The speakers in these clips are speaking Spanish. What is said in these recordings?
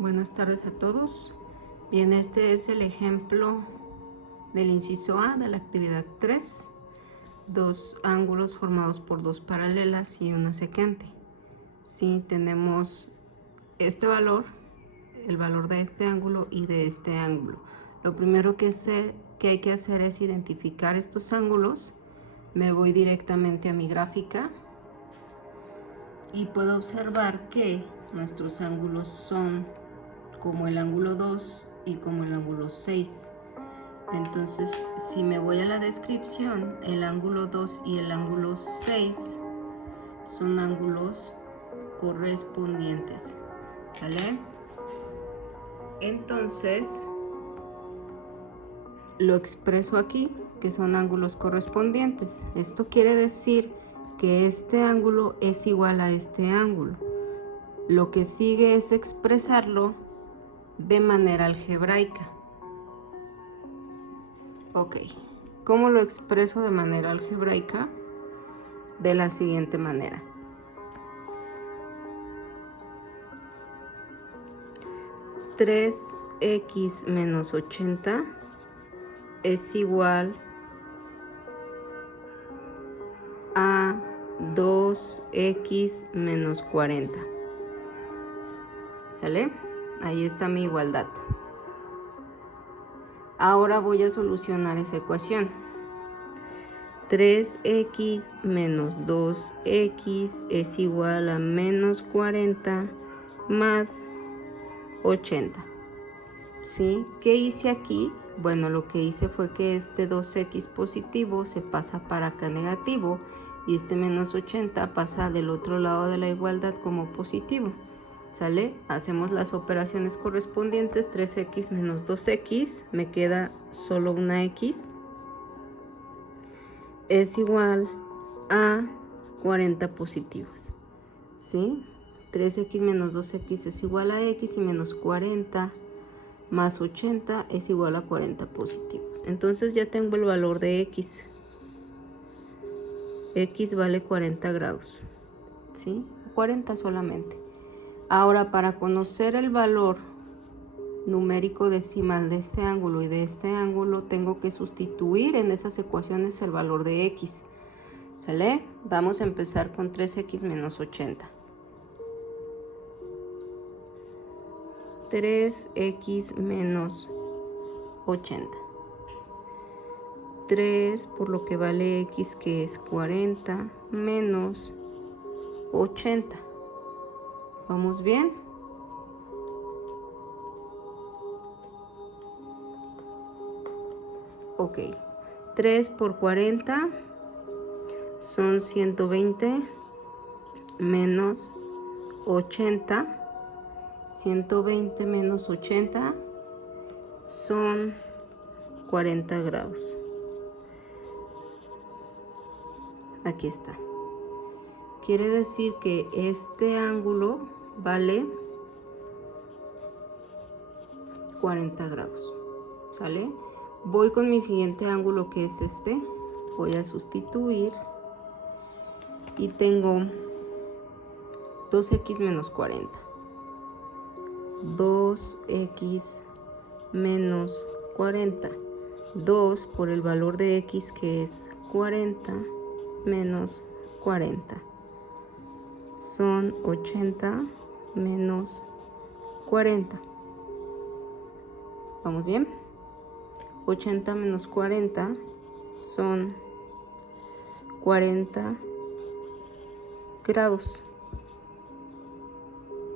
Buenas tardes a todos. Bien, este es el ejemplo del inciso A de la actividad 3. Dos ángulos formados por dos paralelas y una secante. Sí, tenemos este valor, el valor de este ángulo y de este ángulo. Lo primero que hay que hacer es identificar estos ángulos. Me voy directamente a mi gráfica y puedo observar que nuestros ángulos son como el ángulo 2 y como el ángulo 6. Entonces, si me voy a la descripción, el ángulo 2 y el ángulo 6 son ángulos correspondientes, ¿vale? Entonces, lo expreso aquí, que son ángulos correspondientes. Esto quiere decir que este ángulo es igual a este ángulo. Lo que sigue es expresarlo de manera algebraica. Ok, ¿cómo lo expreso de manera algebraica? De la siguiente manera. (3x menos 80 es igual a 2x menos 40. ¿Sale? Ahí está mi igualdad. Ahora voy a solucionar esa ecuación. 3x menos 2x es igual a menos 40 más 80. ¿Sí? ¿Qué hice aquí? Bueno, lo que hice fue que este 2x positivo se pasa para acá negativo y este menos 80 pasa del otro lado de la igualdad como positivo. ¿Sale? Hacemos las operaciones correspondientes. 3x menos 2x, me queda solo una x, es igual a 40 positivos. ¿Sí? 3x menos 2x es igual a x y menos 40 más 80 es igual a 40 positivos. Entonces ya tengo el valor de x. X vale 40 grados. ¿Sí? 40 solamente. Ahora, para conocer el valor numérico decimal de este ángulo y de este ángulo, tengo que sustituir en esas ecuaciones el valor de x. ¿Sale? Vamos a empezar con 3x menos 80. 3x menos 80. 3 por lo que vale x, que es 40, menos 80. ¿Vamos bien? Ok. 3 por 40 son 120 menos 80. 120 menos 80 son 40 grados. Aquí está. Quiere decir que este ángulo vale 40 grados. ¿Sale? Voy con mi siguiente ángulo, que es este. Voy a sustituir y tengo 2x menos 40. 2x menos 40. 2 por el valor de x, que es 40, menos 40. Son 80 menos 40. ¿Vamos bien? 80 menos 40 son 40 grados.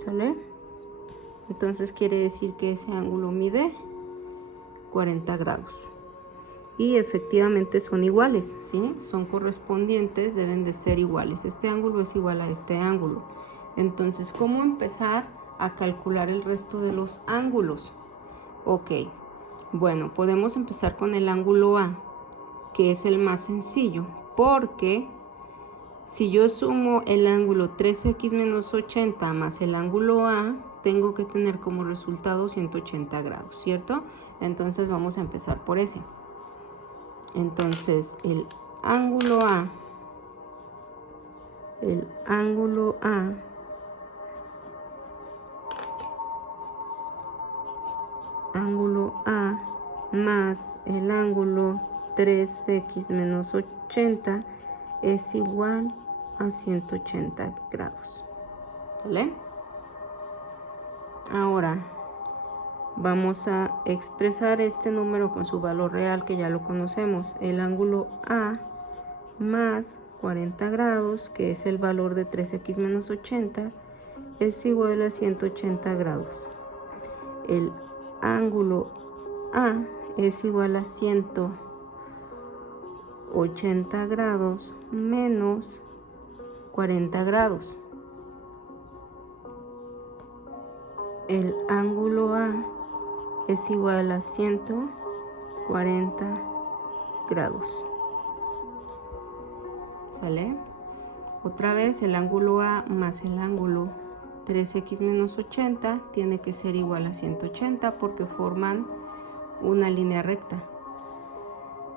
¿Sale? Entonces quiere decir que ese ángulo mide 40 grados. Y efectivamente son iguales, ¿sí? Son correspondientes, deben de ser iguales. Este ángulo es igual a este ángulo. Entonces, ¿cómo empezar a calcular el resto de los ángulos? Ok, bueno, podemos empezar con el ángulo A, que es el más sencillo, porque si yo sumo el ángulo 3x menos 80 más el ángulo A, tengo que tener como resultado 180 grados, ¿cierto? Entonces vamos a empezar por ese. Entonces el ángulo A ángulo A más el ángulo 3x menos 80 es igual a 180 grados. ¿Vale? Ahora vamos a expresar este número con su valor real, que ya lo conocemos. El ángulo A más 40 grados, que es el valor de 3x menos 80, es igual a 180 grados. El ángulo A es igual a 180 grados menos 40 grados. El ángulo A es igual a 140 grados. ¿Sale? Otra vez, el ángulo A más el ángulo 3x menos 80 tiene que ser igual a 180 porque forman una línea recta.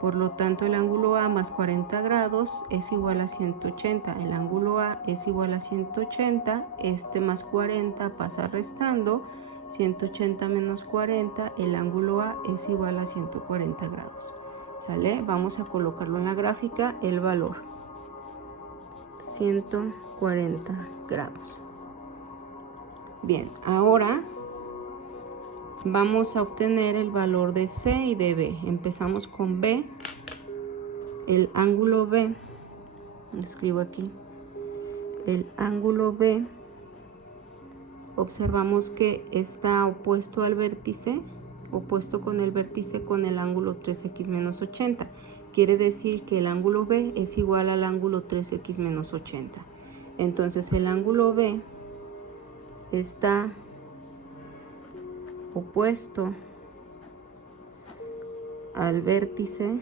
Por lo tanto, el ángulo A más 40 grados es igual a 180. El ángulo A es igual a 180. Este más 40 pasa restando. 180 menos 40, el ángulo A es igual a 140 grados. ¿Sale? Vamos a colocarlo en la gráfica, el valor. 140 grados. Bien, ahora vamos a obtener el valor de C y de B. Empezamos con B. El ángulo B, escribo aquí, el ángulo B, observamos que está opuesto al vértice, opuesto con el vértice con el ángulo 3x menos 80. Quiere decir que el ángulo B es igual al ángulo 3x menos 80. Entonces el ángulo B está opuesto al vértice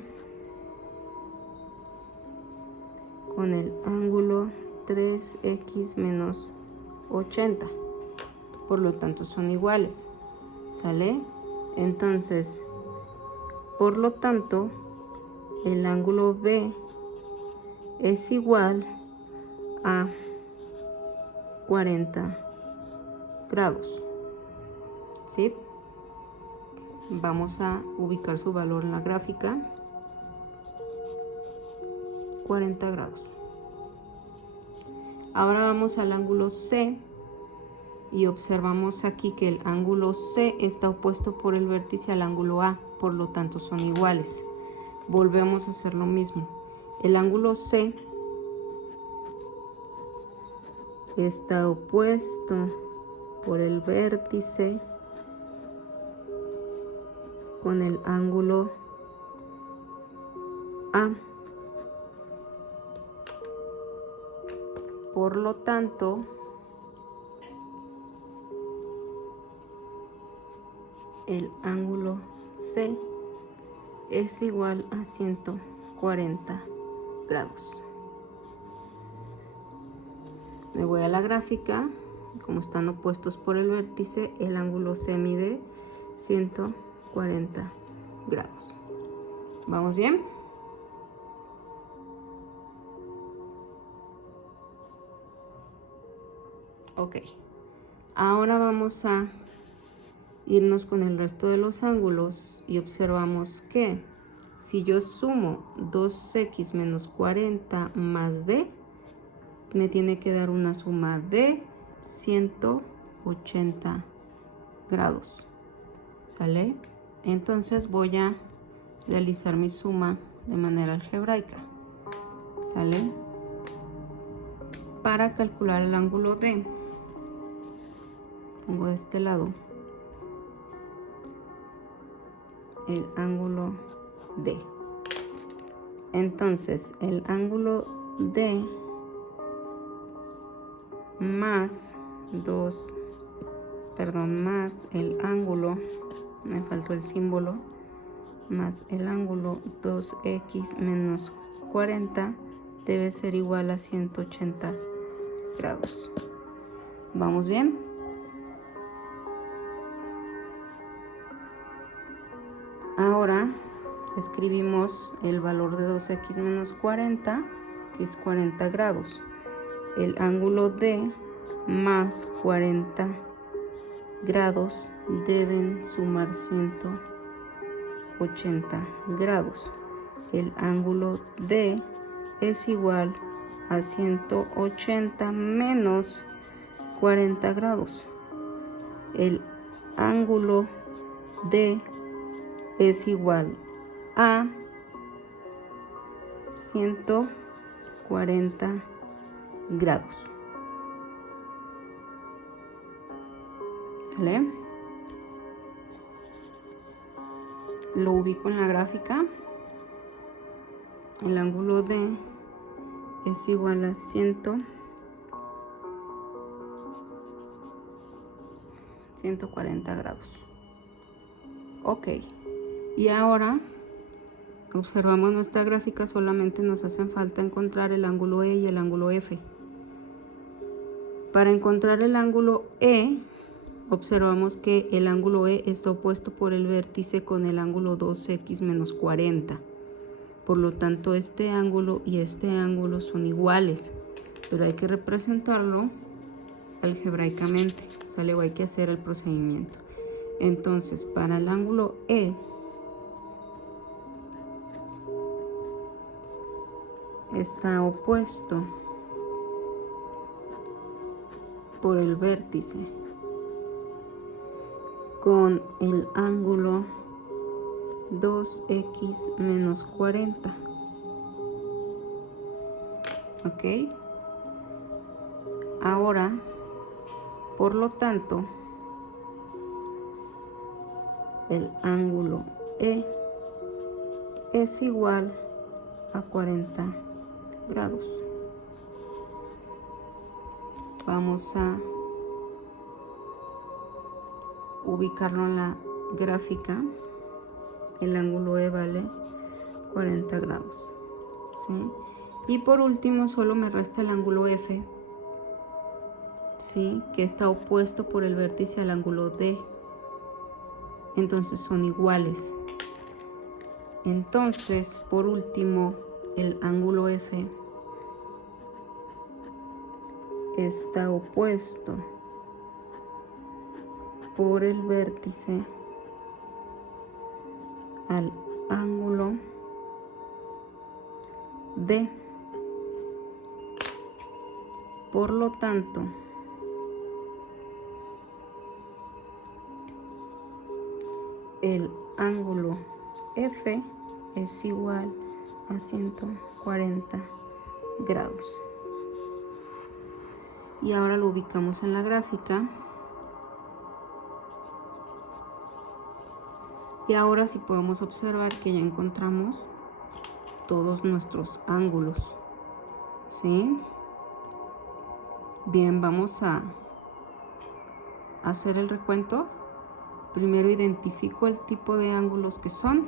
con el ángulo 3x menos 80. Por lo tanto son iguales. ¿Sale? Entonces, por lo tanto, el ángulo B es igual a 40 grados. ¿Sí? Vamos a ubicar su valor en la gráfica. 40 grados. Ahora vamos al ángulo C y observamos aquí que el ángulo C está opuesto por el vértice al ángulo A, por lo tanto son iguales. Volvemos a hacer lo mismo. El ángulo C está opuesto por el vértice con el ángulo A. Por lo tanto, el ángulo C es igual a 140 grados. Me voy a la gráfica. Como están opuestos por el vértice, el ángulo C mide 140 grados. ¿Vamos bien? Ok. Ahora vamos a irnos con el resto de los ángulos y observamos que si yo sumo 2x menos 40 más d, me tiene que dar una suma de 180 grados. ¿Sale? Entonces voy a realizar mi suma de manera algebraica. ¿Sale? Para calcular el ángulo D, pongo de este lado el ángulo D. Entonces el ángulo D más el ángulo, me faltó el símbolo, más el ángulo 2x menos 40 debe ser igual a 180 grados. ¿Vamos bien? Ahora escribimos el valor de 2x menos 40, que es 40 grados. El ángulo D más 40 grados deben sumar 180 grados. El ángulo D es igual a 180 menos 40 grados. El ángulo D es igual a 140 grados. ¿Vale? Lo ubico en la gráfica. El ángulo D es igual a 140 grados. Ok. Y ahora observamos nuestra gráfica, solamente nos hacen falta encontrar el ángulo E y el ángulo F. Para encontrar el ángulo E, observamos que el ángulo E está opuesto por el vértice con el ángulo 2x menos 40. Por lo tanto, este ángulo y este ángulo son iguales, pero hay que representarlo algebraicamente, ¿sale? O hay que hacer el procedimiento. Entonces, para el ángulo E, está opuesto por el vértice con el ángulo 2x menos 40. Ok. Ahora, por lo tanto, el ángulo E es igual a 40 grados. Vamos a ubicarlo en la gráfica. El ángulo E vale 40 grados, ¿sí? Y por último solo me resta el ángulo F, ¿sí? Que está opuesto por el vértice al ángulo D. Entonces son iguales. Entonces, por último, el ángulo F está opuesto por el vértice al ángulo D. Por lo tanto, el ángulo F es igual a 140 grados. Y ahora lo ubicamos en la gráfica. Y ahora sí podemos observar que ya encontramos todos nuestros ángulos, ¿sí? Bien, vamos a hacer el recuento. Primero identifico el tipo de ángulos que son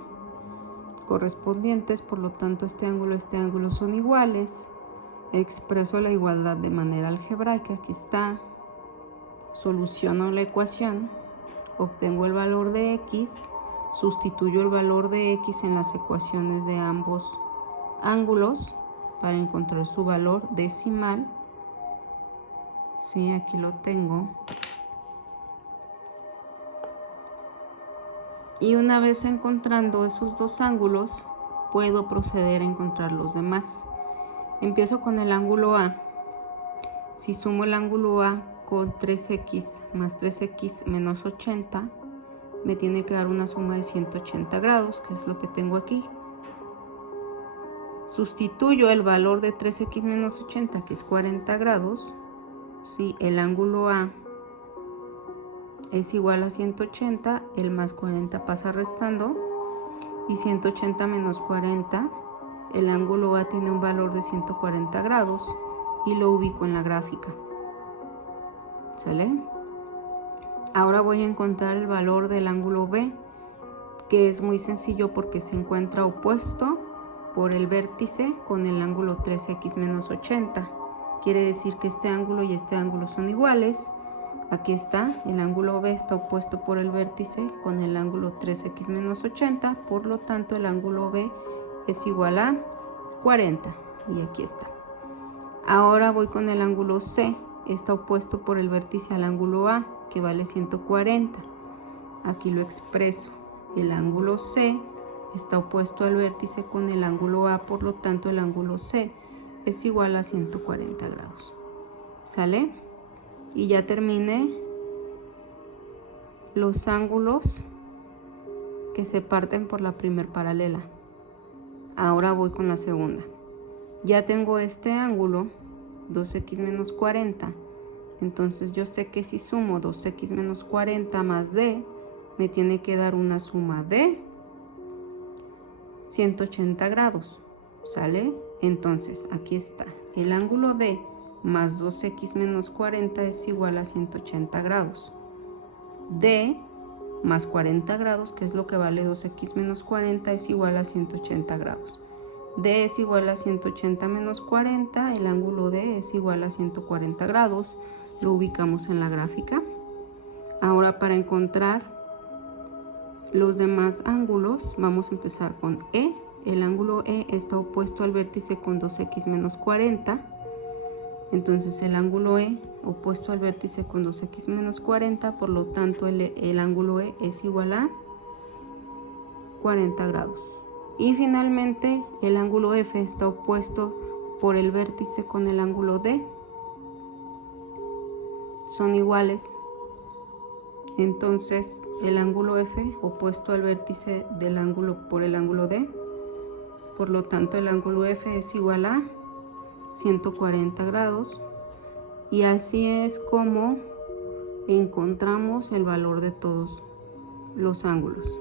correspondientes, por lo tanto este ángulo son iguales. Expreso la igualdad de manera algebraica, aquí está. Soluciono la ecuación, obtengo el valor de x, sustituyo el valor de x en las ecuaciones de ambos ángulos para encontrar su valor decimal. Sí, aquí lo tengo. Y una vez encontrando esos dos ángulos, puedo proceder a encontrar los demás. Empiezo con el ángulo A. Si sumo el ángulo A con 3x más 3x menos 80, me tiene que dar una suma de 180 grados, que es lo que tengo aquí. Sustituyo el valor de 3x menos 80, que es 40 grados. Sí, el ángulo A es igual a 180, el más 40 pasa restando, y 180 menos 40, el ángulo A tiene un valor de 140 grados, y lo ubico en la gráfica. ¿Sale? Ahora voy a encontrar el valor del ángulo B, que es muy sencillo porque se encuentra opuesto por el vértice con el ángulo 3x menos 80. Quiere decir que este ángulo y este ángulo son iguales. Aquí está, el ángulo B está opuesto por el vértice con el ángulo 3x menos 80, por lo tanto el ángulo B es igual a 40, y aquí está. Ahora voy con el ángulo C. está opuesto por el vértice al ángulo A, que vale 140. Aquí lo expreso. El ángulo C está opuesto al vértice con el ángulo A, por lo tanto el ángulo C es igual a 140 grados. ¿Sale? Y ya terminé los ángulos que se parten por la primer paralela. Ahora voy con la segunda. Ya tengo este ángulo, 2x menos 40. Entonces yo sé que si sumo 2x menos 40 más d, me tiene que dar una suma de 180 grados. ¿Sale? Entonces aquí está. El ángulo d más 2x menos 40 es igual a 180 grados. D más 40 grados, que es lo que vale 2x menos 40, es igual a 180 grados. D es igual a 180 menos 40, el ángulo D es igual a 140 grados. Lo ubicamos en la gráfica. Ahora, para encontrar los demás ángulos, vamos a empezar con E. El ángulo E está opuesto al vértice con 2x menos 40. Entonces el ángulo E opuesto al vértice con 2x menos 40, por lo tanto el ángulo E es igual a 40 grados. Y finalmente el ángulo F está opuesto por el vértice con el ángulo D. Son iguales. Entonces el ángulo F opuesto al vértice del ángulo por el ángulo D. Por lo tanto el ángulo F es igual a 140 grados. Y así es como encontramos el valor de todos los ángulos.